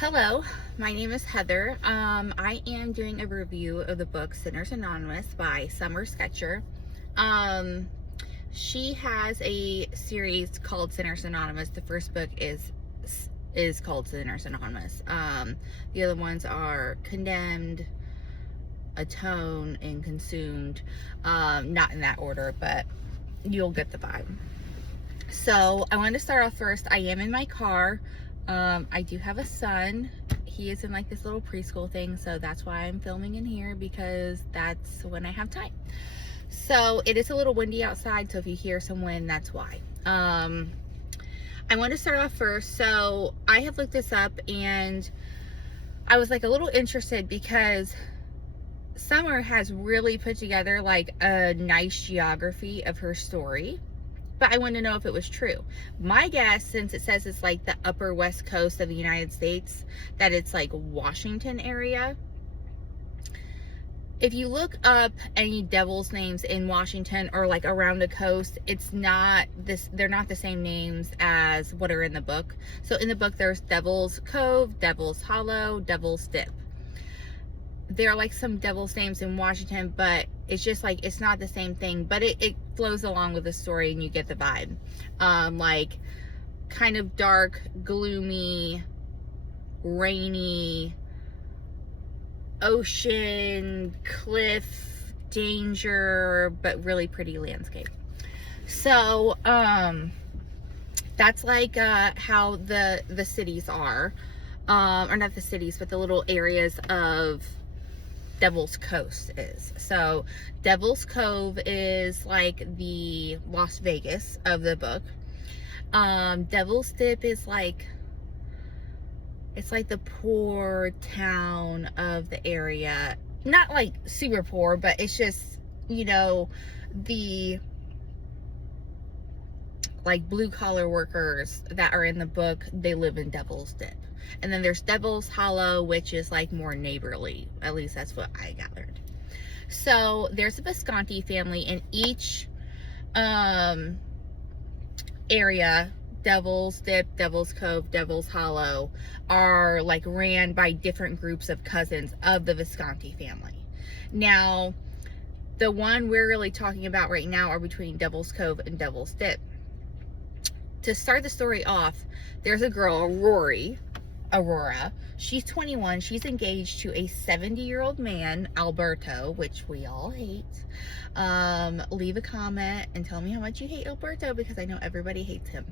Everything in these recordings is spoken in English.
Hello, my name is Heather. I am doing a review of the book Sinners Anonymous by Somme Sketcher. Um, she has a series called Sinners Anonymous. The first book is called Sinners Anonymous. The other ones are Condemned, Atone, and Consumed. Not in that order, but you'll get the vibe. So I wanted to start off first. I am in my car. I do have a son. He is in like this little preschool thing, so that's why I'm filming in here, because that's when I have time. So it is a little windy outside, so if you hear some wind, that's why. I want to start off first. So I have looked this up and I was like a little interested because Sommer has really put together like a nice geography of her story. But I wanted to know if it was true. My guess, since it says it's like the upper west coast of the United States, that it's like Washington area. If you look up any devil's names in Washington or like around the coast, it's not this, they're not the same names as what are in the book. So in the book, there's Devil's Cove, Devil's Hollow, Devil's Dip. There are like some devil's names in Washington, but it's just like, it's not the same thing, but it flows along with the story and you get the vibe. Like kind of dark, gloomy, rainy, ocean, cliff, danger, but really pretty landscape. So, that's like, how the cities are, or not the cities, but the little areas of Devil's Coast is. So Devil's Cove is like the Las Vegas of the book. Devil's Dip is like, it's like the poor town of the area. Not like super poor, but it's just, you know, the like blue collar workers that are in the book, they live in Devil's Dip. And then there's Devil's Hollow, which is like more neighborly. At least that's what I gathered. So there's a Visconti family in each area. Devil's Dip, Devil's Cove, Devil's Hollow are like ran by different groups of cousins of the Visconti family. Now, the one we're really talking about right now are between Devil's Cove and Devil's Dip. To start the story off, there's a girl, Aurora. She's 21. She's engaged to a 70-year-old man, Alberto, which we all hate. Leave a comment and tell me how much you hate Alberto, because I know everybody hates him.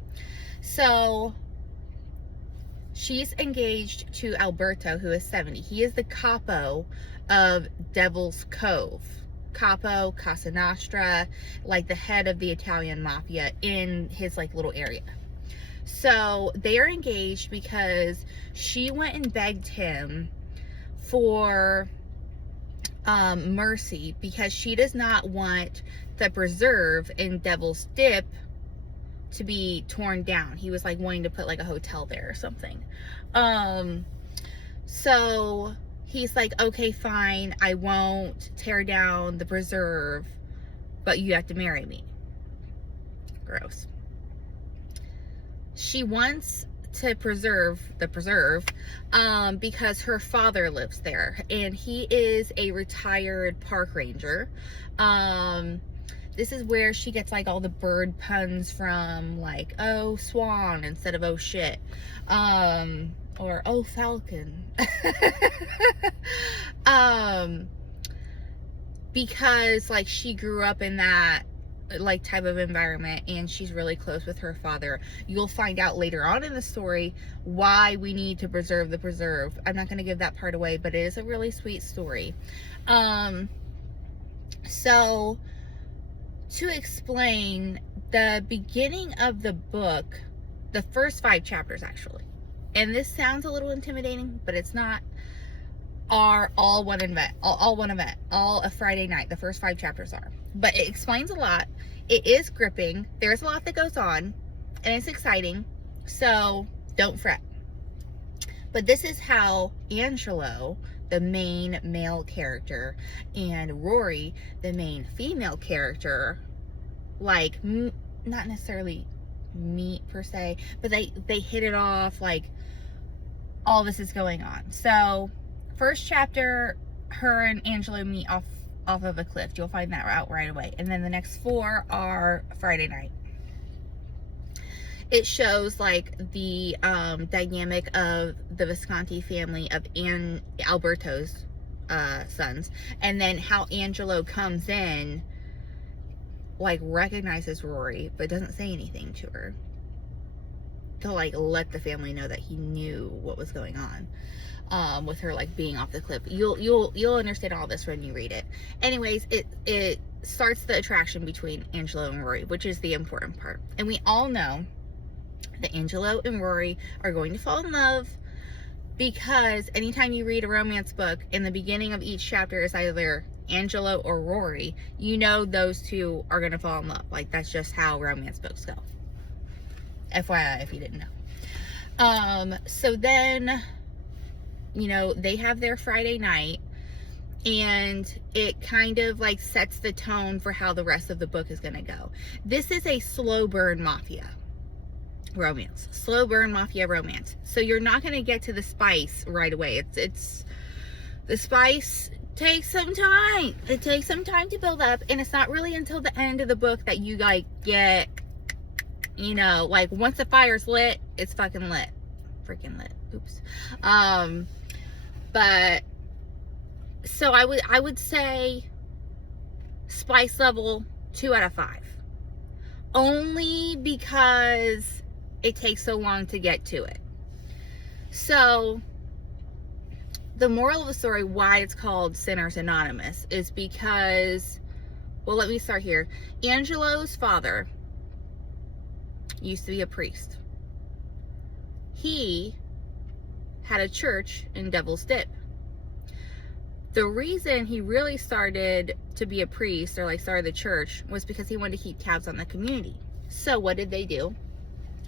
So she's engaged to Alberto, who is 70. He is the capo of Devil's Cove. Capo, Casa Nostra, like the head of the Italian mafia in his like little area. So they are engaged because she went and begged him for mercy, because she does not want the preserve in Devil's Dip to be torn down. He was like wanting to put like a hotel there or something. So he's like, okay, fine, I won't tear down the preserve, but you have to marry me. Gross. She wants to preserve the preserve because her father lives there, and he is a retired park ranger. This is where she gets like all the bird puns from, like, oh swan instead of oh shit, or oh falcon. Because like she grew up in that like type of environment, and she's really close with her father. You'll find out later on in the story why we need to preserve the preserve. I'm not going to give that part away, but it is a really sweet story. So to explain the beginning of the book, the first 5 chapters actually, and this sounds a little intimidating, but it's not, are all one event, all a Friday night. The first 5 chapters are, but it explains a lot. It is gripping. There's a lot that goes on, and it's exciting, so don't fret. But this is how Angelo, the main male character, and Rory, the main female character, like, not necessarily meet per se, but they hit it off like all this is going on. So first chapter, her and Angelo meet off of a cliff. You'll find that out right away. And then the next 4 are Friday night. It shows like the dynamic of the Visconti family of Alberto's sons, and then how Angelo comes in, like recognizes Rory but doesn't say anything to her, to like let the family know that he knew what was going on with her like being off the cliff. You'll understand all this when you read it. Anyways, it starts the attraction between Angelo and Rory, which is the important part. And we all know that Angelo and Rory are going to fall in love, because anytime you read a romance book, in the beginning of each chapter is either Angelo or Rory, you know those two are going to fall in love. Like, that's just how romance books go. FYI, if you didn't know. So then, you know, they have their Friday night, and it kind of like sets the tone for how the rest of the book is going to go. This is a slow burn mafia romance. Slow burn mafia romance. So you're not going to get to the spice right away. It's the spice takes some time. It takes some time to build up, and it's not really until the end of the book that you like get, you know, like once the fire's lit, it's fucking lit. Freaking lit. Oops. But so I would say spice level 2 out of 5. Only because it takes so long to get to it. So the moral of the story, why it's called Sinners Anonymous, is because, well, let me start here. Angelo's father used to be a priest. He had a church in Devil's Dip. The reason he really started to be a priest, or like started the church, was because he wanted to keep tabs on the community. So what did they do?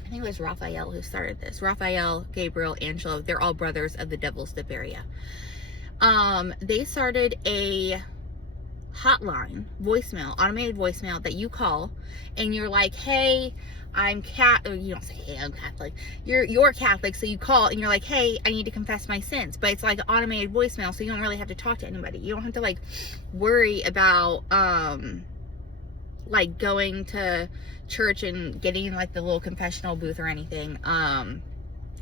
I think it was Raphael who started this. Raphael, Gabriel, Angelo, they're all brothers of the Devil's Dip area. They started a hotline, voicemail, automated voicemail that you call, and you're like, hey, I'm or you don't say, hey, I'm Catholic. You're Catholic, so you call and you're like, hey, I need to confess my sins. But it's like an automated voicemail, so you don't really have to talk to anybody. You don't have to like worry about like going to church and getting in like the little confessional booth or anything.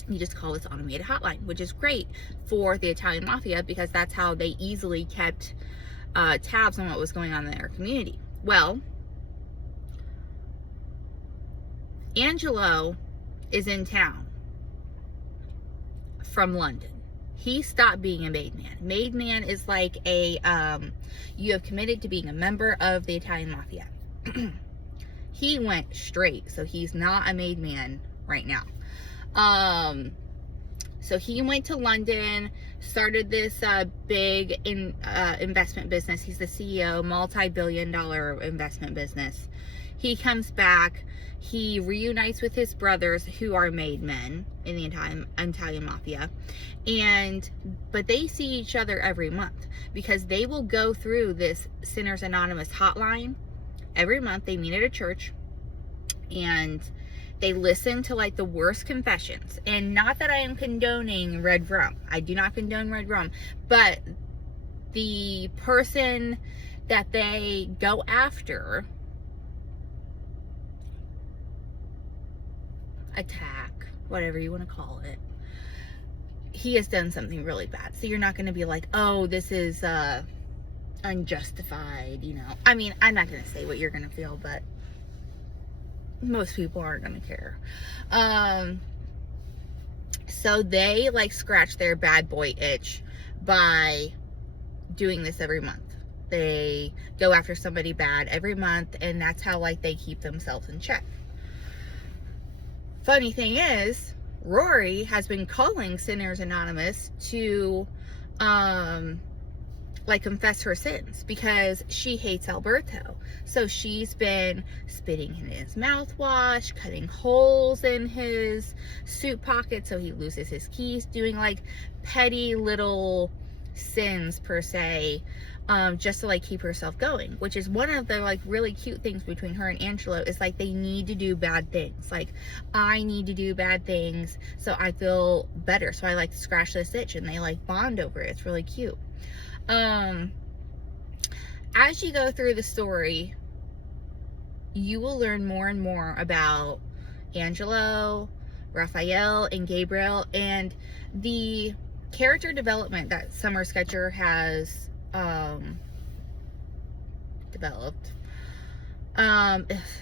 You just call this automated hotline, which is great for the Italian mafia, because that's how they easily kept tabs on what was going on in their community. Well, Angelo is in town from London. He stopped being a made man. Made man is like a, you have committed to being a member of the Italian mafia. He went straight, so he's not a made man right now. So he went to London, started this big investment business. He's the CEO, multi-billion-dollar investment business. He comes back. He reunites with his brothers, who are made men in the Italian mafia, but they see each other every month, because they will go through this Sinners Anonymous hotline every month. They meet at a church, and they listen to like the worst confessions. And not that I am condoning red rum. I do not condone red rum, but the person that they go after, attack, whatever you want to call it, he has done something really bad. So you're not going to be like, oh, this is unjustified, you know. I mean, I'm not going to say what you're going to feel, but most people aren't going to care. So they like scratch their bad boy itch by doing this every month. They go after somebody bad every month, and that's how like they keep themselves in check. Funny thing is, Rory has been calling Sinners Anonymous to like confess her sins, because she hates Alberto. So she's been spitting in his mouthwash, cutting holes in his suit pocket so he loses his keys, doing like petty little sins per se, just to like keep herself going, which is one of the like really cute things between her and Angelo, is like they need to do bad things. Like, I need to do bad things so I feel better, so I like scratch this itch, and they like bond over it. It's really cute. As you go through the story, you will learn more and more about Angelo, Raphael, and Gabriel, and the character development that Somme Sketcher has developed.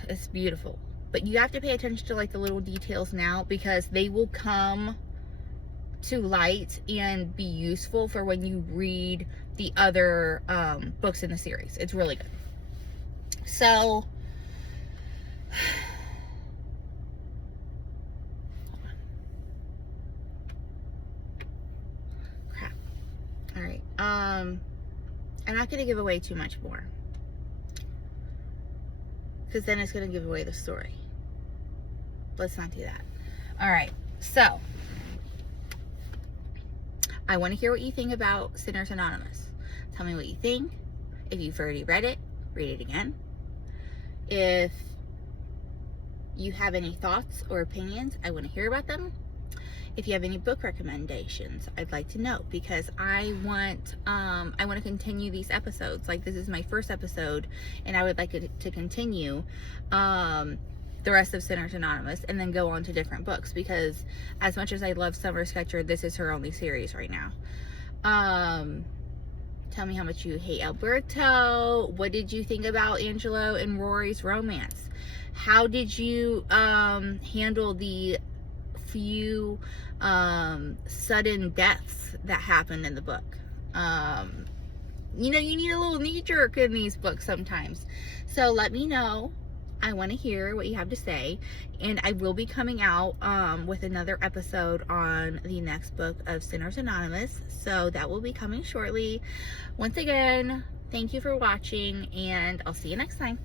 It's beautiful, but you have to pay attention to like the little details now, because they will come to light and be useful for when you read the other books in the series. It's really good. So crap. All right. I'm not going to give away too much more, because then it's going to give away the story. Let's not do that. All right. So I want to hear what you think about Sinners Anonymous. Tell me what you think. If you've already read it, read it again. If you have any thoughts or opinions, I want to hear about them. If you have any book recommendations, I'd like to know, because I want to continue these episodes. Like, this is my first episode, and I would like it to continue the rest of Sinners Anonymous, and then go on to different books, because as much as I love Somme Sketcher, this is her only series right now. Tell me how much you hate Alberto. What did you think about Angelo and Rory's romance? How did you handle the few sudden deaths that happened in the book? You know, you need a little knee-jerk in these books sometimes. So let me know. I want to hear what you have to say, and I will be coming out with another episode on the next book of Sinners Anonymous, so that will be coming shortly. Once again, thank you for watching, and I'll see you next time.